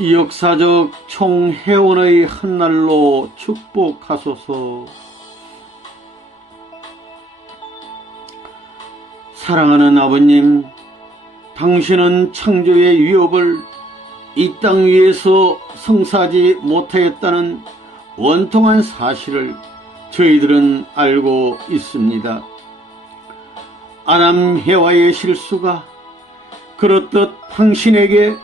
역사적 총회원의 한날로 축복하소서. 사랑하는 아버님, 당신은 창조의 위협을 이 땅 위에서 성사하지 못하였다는 원통한 사실을 저희들은 알고 있습니다. 아담 해와의 실수가 그렇듯 당신에게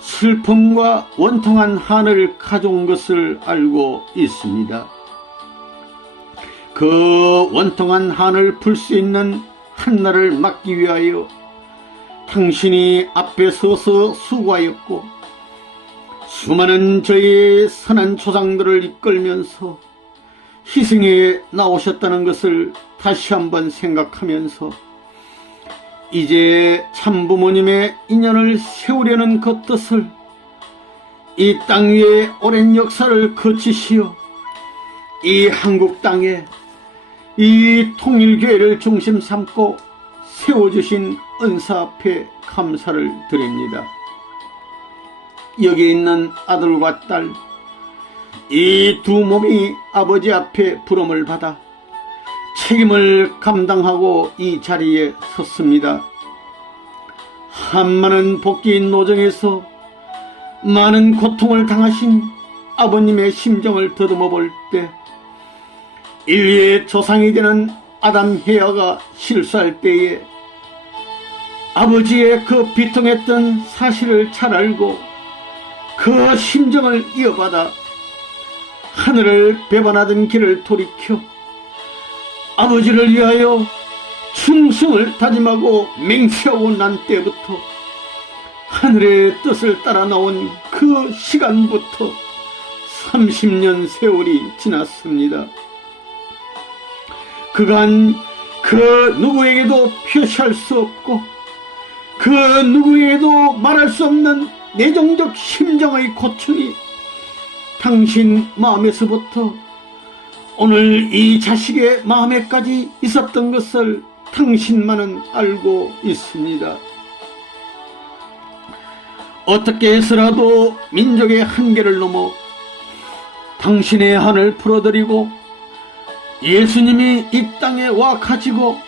슬픔과 원통한 한을 가져온 것을 알고 있습니다. 그 원통한 한을 풀 수 있는 한날을 막기 위하여 당신이 앞에 서서 수고하였고 수많은 저희의 선한 조상들을 이끌면서 희생에 나오셨다는 것을 다시 한번 생각하면서 이제 참부모님의 인연을 세우려는 그 뜻을 이 땅 위에 오랜 역사를 거치시어 이 한국 땅에 이 통일교회를 중심 삼고 세워주신 은사 앞에 감사를 드립니다. 여기 있는 아들과 딸, 이 두 몸이 아버지 앞에 부름을 받아 책임을 감당하고 이 자리에 섰습니다. 한많은 복귀인 노정에서 많은 고통을 당하신 아버님의 심정을 더듬어 볼 때 인류의 조상이 되는 아담 해와가 실수할 때에 아버지의 그 비통했던 사실을 잘 알고 그 심정을 이어받아 하늘을 배반하던 길을 돌이켜 아버지를 위하여 충성을 다짐하고 맹세하고 난 때부터 하늘의 뜻을 따라 나온 그 시간부터 30년 세월이 지났습니다. 그간 그 누구에게도 표시할 수 없고 그 누구에게도 말할 수 없는 내정적 심정의 고충이 당신 마음에서부터 오늘 이 자식의 마음에까지 있었던 것을 당신만은 알고 있습니다. 어떻게 해서라도 민족의 한계를 넘어 당신의 한을 풀어드리고 예수님이 이 땅에 와 가지고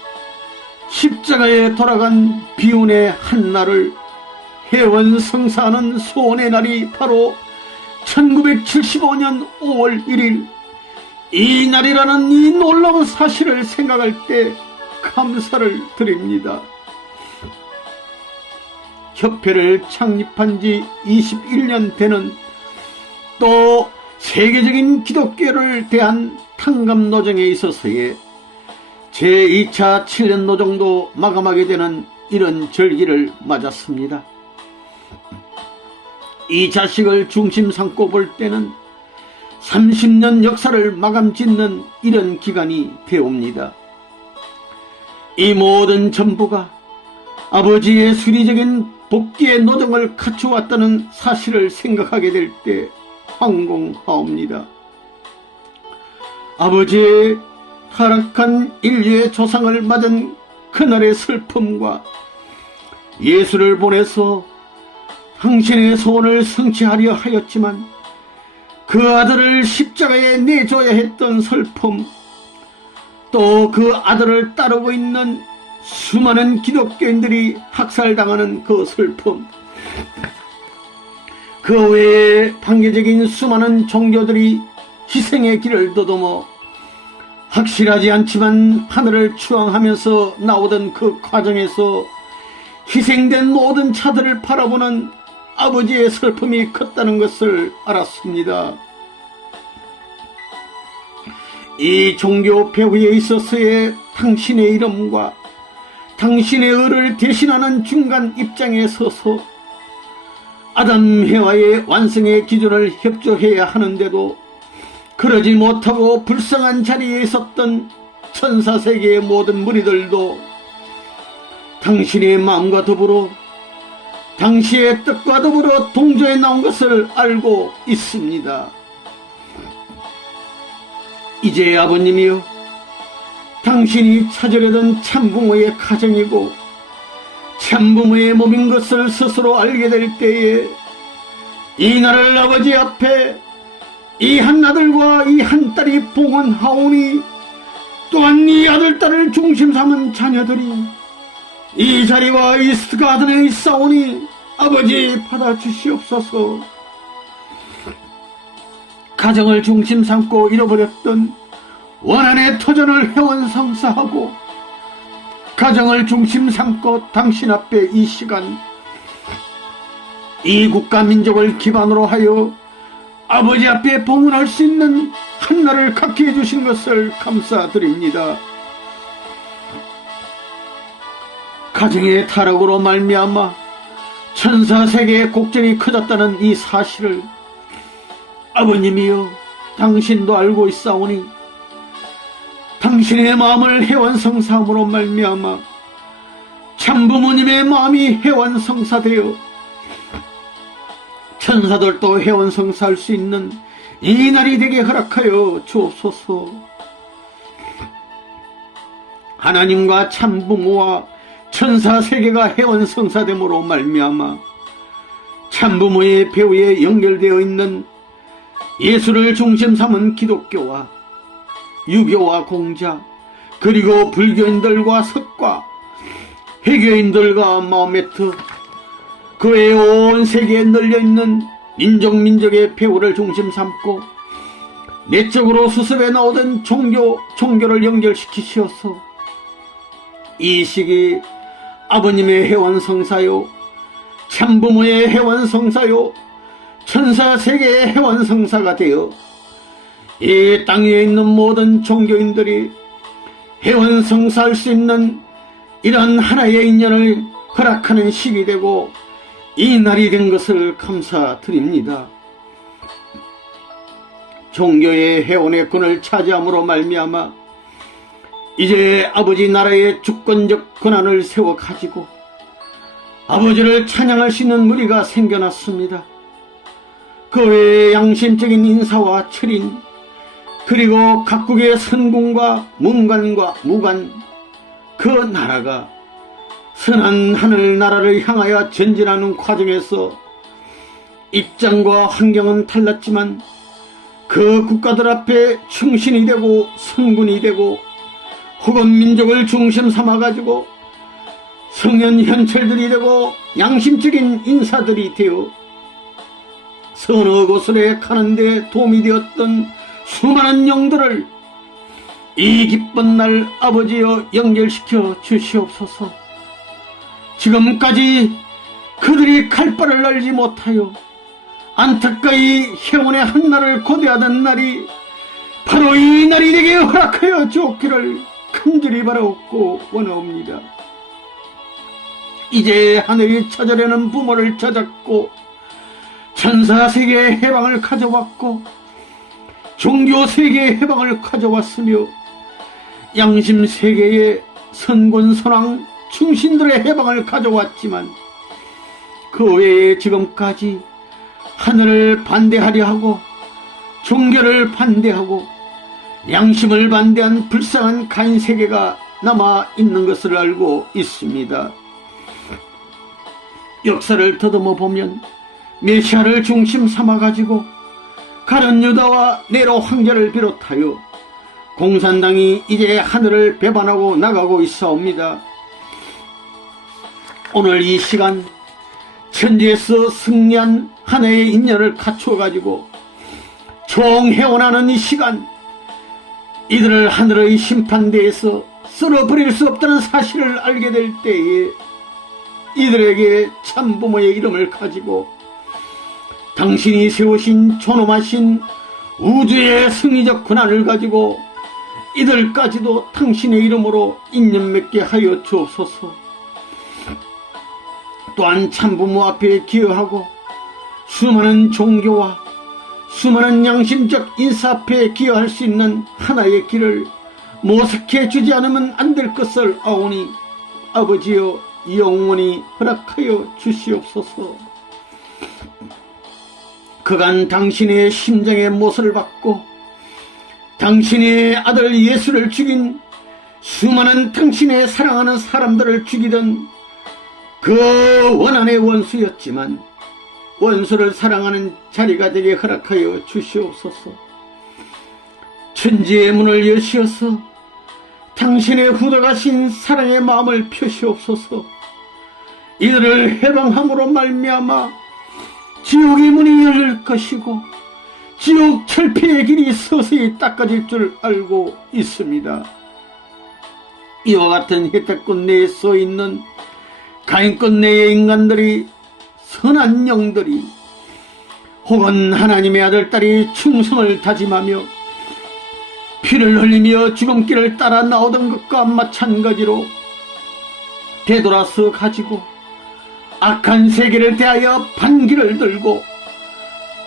십자가에 돌아간 비운의 한날을 해원성사하는 소원의 날이 바로 1975년 5월 1일 이 날이라는 이 놀라운 사실을 생각할 때 감사를 드립니다. 협회를 창립한 지 21년 되는 또 세계적인 기독교를 대한 탕감노정에 있어서의 제2차 7년 노정도 마감하게 되는 이런 절기를 맞았습니다. 이 자식을 중심 삼고 볼 때는 30년 역사를 마감 짓는 이런 기간이 되옵니다. 이 모든 전부가 아버지의 수리적인 복귀의 노정을 갖추어왔다는 사실을 생각하게 될 때 황공하옵니다. 아버지의 타락한 인류의 조상을 맞은 그날의 슬픔과 예수를 보내서 당신의 소원을 성취하려 하였지만 그 아들을 십자가에 내줘야 했던 슬픔, 또 그 아들을 따르고 있는 수많은 기독교인들이 학살당하는 그 슬픔, 그 외에 반개적인 수많은 종교들이 희생의 길을 더듬어 확실하지 않지만 하늘을 추앙하면서 나오던 그 과정에서 희생된 모든 차들을 바라보는 아버지의 슬픔이 컸다는 것을 알았습니다. 이 종교 배후에 있어서의 당신의 이름과 당신의 의를 대신하는 중간 입장에 서서 아담 해와의 완성의 기준을 협조해야 하는데도 그러지 못하고 불쌍한 자리에 있었던 천사세계의 모든 무리들도 당신의 마음과 더불어 당시의 뜻과 더불어 동조해 나온 것을 알고 있습니다. 이제 아버님이여, 당신이 찾으려던 참부모의 가정이고 참부모의 몸인 것을 스스로 알게 될 때에 이 나를 아버지 앞에 이 한 아들과 이 한 딸이 봉헌하오니 또한 이 아들 딸을 중심 삼은 자녀들이 이 자리와 이스트 가든에 있사오니 아버지 받아주시옵소서. 가정을 중심 삼고 잃어버렸던 원한의 터전을 회원성사하고 가정을 중심 삼고 당신 앞에 이 시간 이 국가 민족을 기반으로 하여 아버지 앞에 봉헌할 수 있는 한날을 갖게 해주신 것을 감사드립니다. 가정의 타락으로 말미암아 천사 세계의 곡절이 커졌다는 이 사실을 아버님이여 당신도 알고 있사오니 당신의 마음을 해완성사함으로 말미암아 참부모님의 마음이 해완성사되어 천사들도 해완성사할 수 있는 이 날이 되게 허락하여 주옵소서. 하나님과 참부모와 천사 세계가 해완성사됨으로 말미암아 참부모의 배후에 연결되어 있는 예수를 중심 삼은 기독교와 유교와 공자 그리고 불교인들과 석과 회교인들과 마호메트 그 외 온 세계에 널려있는 민족의 배후를 중심 삼고 내적으로 수습해 나오던 종교를 연결시키시어서 이 시기 아버님의 해완성사요 참부모의 해완성사요 천사 세계의 해완성사가 되어 이 땅 위에 있는 모든 종교인들이 해완성사할 수 있는 이런 하나의 인연을 허락하는 시기 되고 이 날이 된 것을 감사드립니다. 종교의 해원의 끈을 차지함으로 말미암아 이제 아버지 나라의 주권적 권한을 세워 가지고 아버지를 찬양할 수 있는 무리가 생겨났습니다. 그 외에 양심적인 인사와 철인 그리고 각국의 선군과 문관과 무관 그 나라가 선한 하늘나라를 향하여 전진하는 과정에서 입장과 환경은 달랐지만 그 국가들 앞에 충신이 되고 선군이 되고 혹은 민족을 중심 삼아가지고 성현 현철들이 되고 양심적인 인사들이 되어 서너 곳을 가는데 도움이 되었던 수많은 영들을 이 기쁜 날 아버지여 연결시켜 주시옵소서. 지금까지 그들이 갈 바를 알지 못하여 안타까이 해원의 한날을 고대하던 날이 바로 이 날이 되게 허락하여 주옵기를 간절히 바라옵고 원하옵니다. 이제 하늘이 찾으려는 부모를 찾았고 천사 세계의 해방을 가져왔고 종교 세계의 해방을 가져왔으며 양심 세계의 선군 선왕 충신들의 해방을 가져왔지만 그 외에 지금까지 하늘을 반대하려 하고 종교를 반대하고 양심을 반대한 불쌍한 가인 세계가 남아 있는 것을 알고 있습니다. 역사를 더듬어 보면 메시아를 중심 삼아가지고 가룟 유다와 네로 황제를 비롯하여 공산당이 이제 하늘을 배반하고 나가고 있사옵니다. 오늘 이 시간 천지에서 승리한 하나의 인연을 갖추어가지고 총회원하는 이 시간 이들을 하늘의 심판대에서 쓸어버릴 수 없다는 사실을 알게 될 때에 이들에게 참부모의 이름을 가지고 당신이 세우신 존엄하신 우주의 승리적 권한을 가지고 이들까지도 당신의 이름으로 인연 맺게 하여 주옵소서. 또한 참부모 앞에 기여하고 수많은 종교와 수많은 양심적 인사 앞에 기여할 수 있는 하나의 길을 모색해 주지 않으면 안 될 것을 아오니 아버지여 영원히 허락하여 주시옵소서. 그간 당신의 심장의 못을 받고 당신의 아들 예수를 죽인 수많은 당신의 사랑하는 사람들을 죽이던 그 원한의 원수였지만 원수를 사랑하는 자리가 되게 허락하여 주시옵소서. 천지의 문을 여시어서 당신의 후덕하신 사랑의 마음을 표시옵소서. 이들을 해방함으로 말미암아 지옥의 문이 열릴 것이고 지옥 철폐의 길이 서서히 닦아질 줄 알고 있습니다. 이와 같은 혜택권 내에 서 있는 가인권 내의 인간들이, 선한 영들이, 혹은 하나님의 아들, 딸이 충성을 다짐하며 피를 흘리며 죽음길을 따라 나오던 것과 마찬가지로 되돌아서 가지고 악한 세계를 대하여 반기를 들고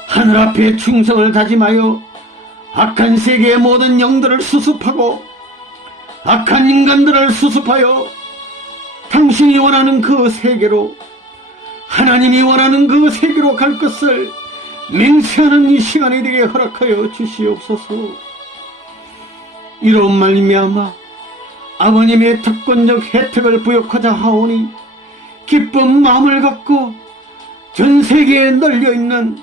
하늘 앞에 충성을 다짐하여 악한 세계의 모든 영들을 수습하고 악한 인간들을 수습하여 당신이 원하는 그 세계로, 하나님이 원하는 그 세계로 갈 것을 맹세하는 이 시간이 되게 허락하여 주시옵소서. 이로 말미암아 아버님의 특권적 혜택을 부욕하자 하오니 기쁜 마음을 갖고 전 세계에 널려있는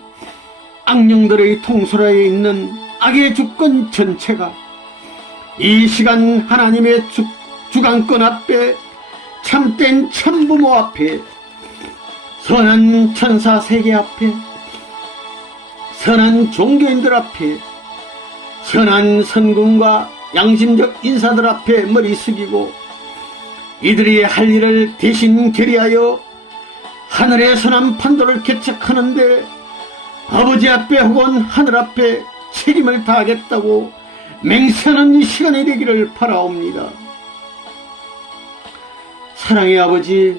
악령들의 통솔하에 있는 악의 주권 전체가 이 시간 하나님의 주관권 앞에, 참된 참부모 앞에, 선한 천사 세계 앞에, 선한 종교인들 앞에, 선한 선군과 양심적 인사들 앞에 머리 숙이고 이들이 할 일을 대신 결의하여 하늘의 선한 판도를 개척하는데 아버지 앞에 혹은 하늘 앞에 책임을 다하겠다고 맹세하는 이 시간이 되기를 바라옵니다. 사랑의 아버지,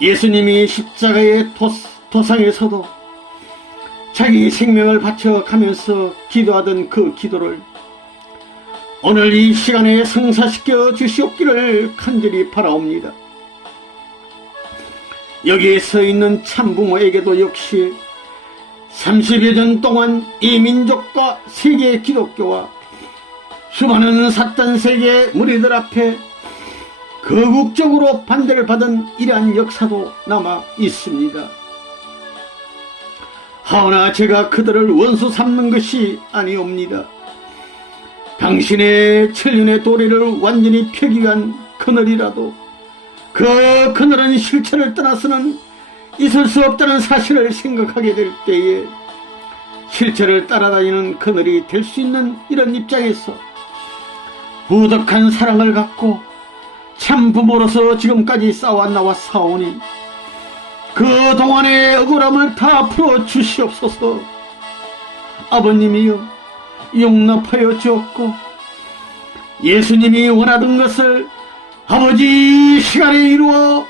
예수님이 십자가의 도상에서도 자기 생명을 바쳐가면서 기도하던 그 기도를 오늘 이 시간에 성사시켜 주시옵기를 간절히 바라옵니다. 여기에 서 있는 참부모에게도 역시 30여 년 동안 이 민족과 세계 기독교와 수많은 사탄 세계 무리들 앞에 거국적으로 반대를 받은 이러한 역사도 남아 있습니다. 하오나 제가 그들을 원수 삼는 것이 아니옵니다. 당신의 천륜의 도리를 완전히 펴기 위한 그늘이라도 그 그늘은 실체를 떠나서는 있을 수 없다는 사실을 생각하게 될 때에 실체를 따라다니는 그늘이 될 수 있는 이런 입장에서 부덕한 사랑을 갖고 참 부모로서 지금까지 싸워나와 사오니 그 동안의 억울함을 다 풀어주시옵소서. 아버님이여 용납하여 주었고 예수님이 원하던 것을 아버지 시간에 이루어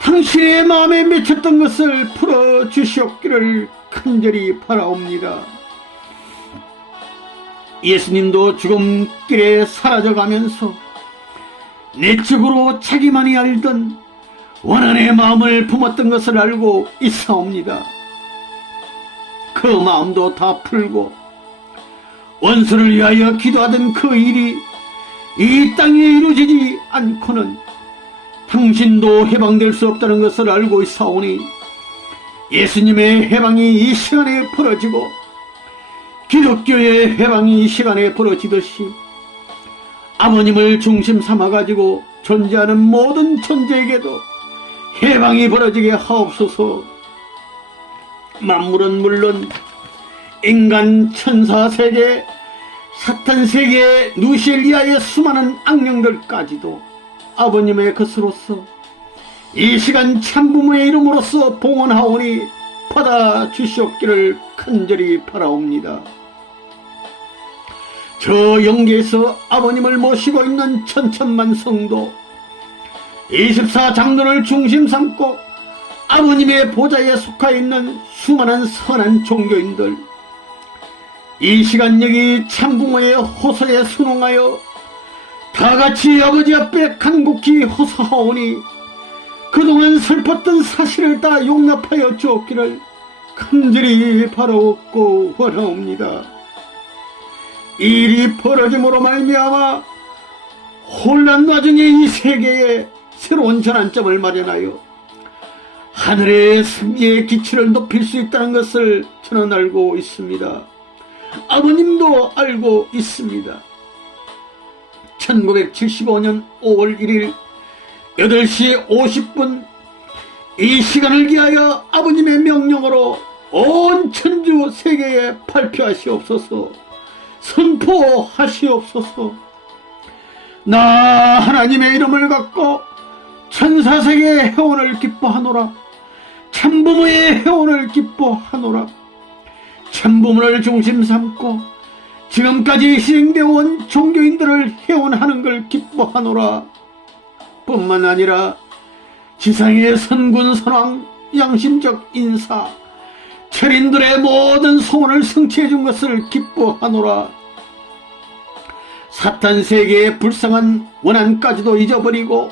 당신의 마음에 맺혔던 것을 풀어주시옵기를 간절히 바라옵니다. 예수님도 죽음길에 사라져가면서 내적으로 자기만이 알던 원한의 마음을 품었던 것을 알고 있사옵니다. 그 마음도 다 풀고 원수를 위하여 기도하던 그 일이 이 땅에 이루어지지 않고는 당신도 해방될 수 없다는 것을 알고 있사오니 예수님의 해방이 이 시간에 벌어지고 기독교의 해방이 이 시간에 벌어지듯이 아버님을 중심 삼아가지고 존재하는 모든 존재에게도 해방이 벌어지게 하옵소서. 만물은 물론 인간, 천사 세계, 사탄 세계, 누실리아의 수많은 악령들까지도 아버님의 것으로서 이 시간 참부모의 이름으로서 봉헌하오니 받아주시옵기를 간절히 바라옵니다. 저 영계에서 아버님을 모시고 있는 천천만 성도 24장로를 중심 삼고 아버님의 보좌에 속하 있는 수많은 선한 종교인들, 이 시간 여기 참부모의 호소에 순응하여 다같이 아버지 앞에 간곡히 호소하오니 그동안 슬펐던 사실을 다 용납하여 주옵기를 간절히 바라옵고 원하옵니다. 이 일이 벌어짐으로 말미암아 혼란 와중에 이 세계에 새로운 전환점을 마련하여 하늘의 승리의 기치를 높일 수 있다는 것을 저는 알고 있습니다. 아버님도 알고 있습니다. 1975년 5월 1일 8시 50분 이 시간을 기하여 아버님의 명령으로 온 천주 세계에 발표하시옵소서. 선포하시옵소서. 나 하나님의 이름을 갖고 천사세계의 회원을 기뻐하노라. 참부모의 회원을 기뻐하노라. 참부모를 중심 삼고 지금까지 시행되어 온 종교인들을 회원하는 걸 기뻐하노라. 뿐만 아니라 지상의 선군 선왕, 양심적 인사, 철인들의 모든 소원을 성취해 준 것을 기뻐하노라. 사탄 세계의 불쌍한 원한까지도 잊어버리고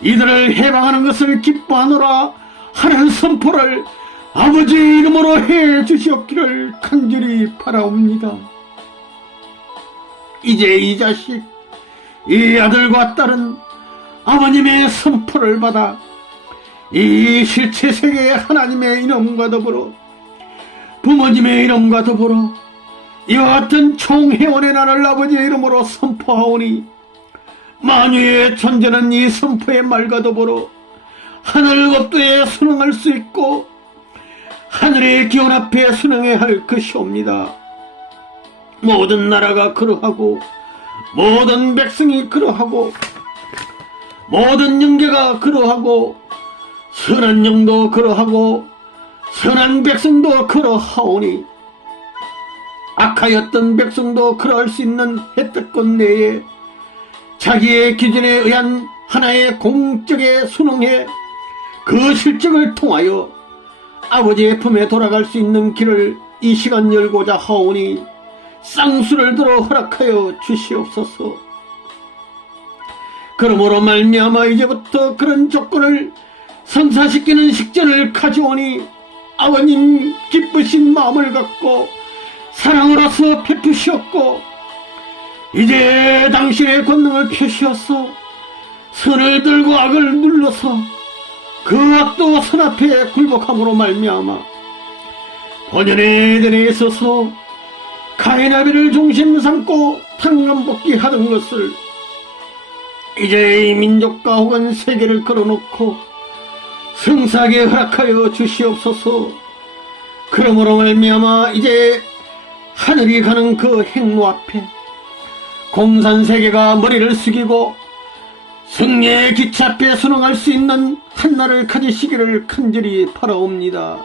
이들을 해방하는 것을 기뻐하노라 하는 선포를 아버지의 이름으로 해 주시옵기를 간절히 바라옵니다. 이제 이 자식, 이 아들과 딸은 아버님의 선포를 받아 이 실체 세계의 하나님의 이름과 더불어 부모님의 이름과 더불어 이와 같은 총회원의 날을 아버지의 이름으로 선포하오니 만유의 존재는 이 선포의 말과 더불어 하늘 법도에 순응할 수 있고 하늘의 기원 앞에 순응해야 할 것이옵니다. 모든 나라가 그러하고 모든 백성이 그러하고 모든 영계가 그러하고 선한 영도 그러하고 선한 백성도 그러하오니 악하였던 백성도 그러할 수 있는 혜택권 내에 자기의 기준에 의한 하나의 공적에 순응해 그 실적을 통하여 아버지의 품에 돌아갈 수 있는 길을 이 시간 열고자 하오니 쌍수를 들어 허락하여 주시옵소서. 그러므로 말미암아 이제부터 그런 조건을 성사시키는 식전을 가져오니 아버님 기쁘신 마음을 갖고 사랑으로서 베푸시었고 이제 당신의 권능을 펴시어서 선을 들고 악을 눌러서 그 악도 선 앞에 굴복함으로 말미암아 본연의 에덴에 있어서 가인 아벨을 중심 삼고 탕감복귀 하던 것을 이제 이 민족과 혹은 세계를 걸어놓고 성사하게 허락하여 주시옵소서. 그러므로 말미암아 이제 하늘이 가는 그 행로 앞에 공산세계가 머리를 숙이고 승리의 기차 앞에 순응할 수 있는 한날을 가지시기를 간절히 바라옵니다.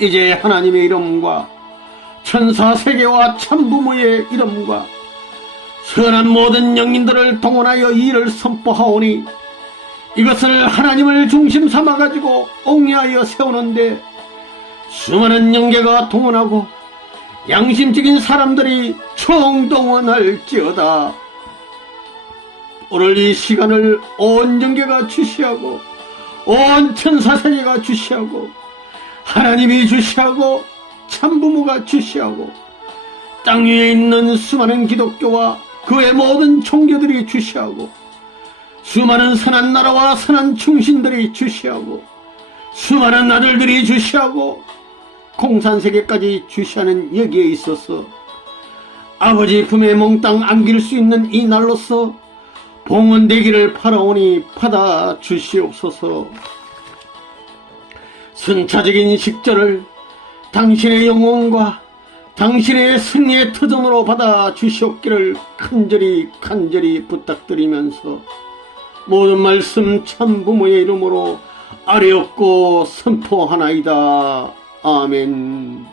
이제 하나님의 이름과 천사세계와 참부모의 이름과 선한 모든 영인들을 동원하여 이 일을 선포하오니 이것을 하나님을 중심 삼아가지고 옹이하여 세우는데 수많은 영계가 동원하고 양심적인 사람들이 총동원할지어다. 오늘 이 시간을 온 영계가 주시하고 온 천사세계가 주시하고 하나님이 주시하고 참부모가 주시하고 땅 위에 있는 수많은 기독교와 그의 모든 종교들이 주시하고 수많은 선한 나라와 선한 충신들이 주시하고 수많은 아들들이 주시하고 공산세계까지 주시하는 여기에 있어서 아버지 품에 몽땅 안길 수 있는 이 날로서 봉헌되기를 바라오니 받아 주시옵소서. 순차적인 식전을 당신의 영혼과 당신의 승리의 터전으로 받아 주시옵기를 간절히 부탁드리면서 모든 말씀 참부모의 이름으로 아뢰옵고 선포하나이다. 아멘.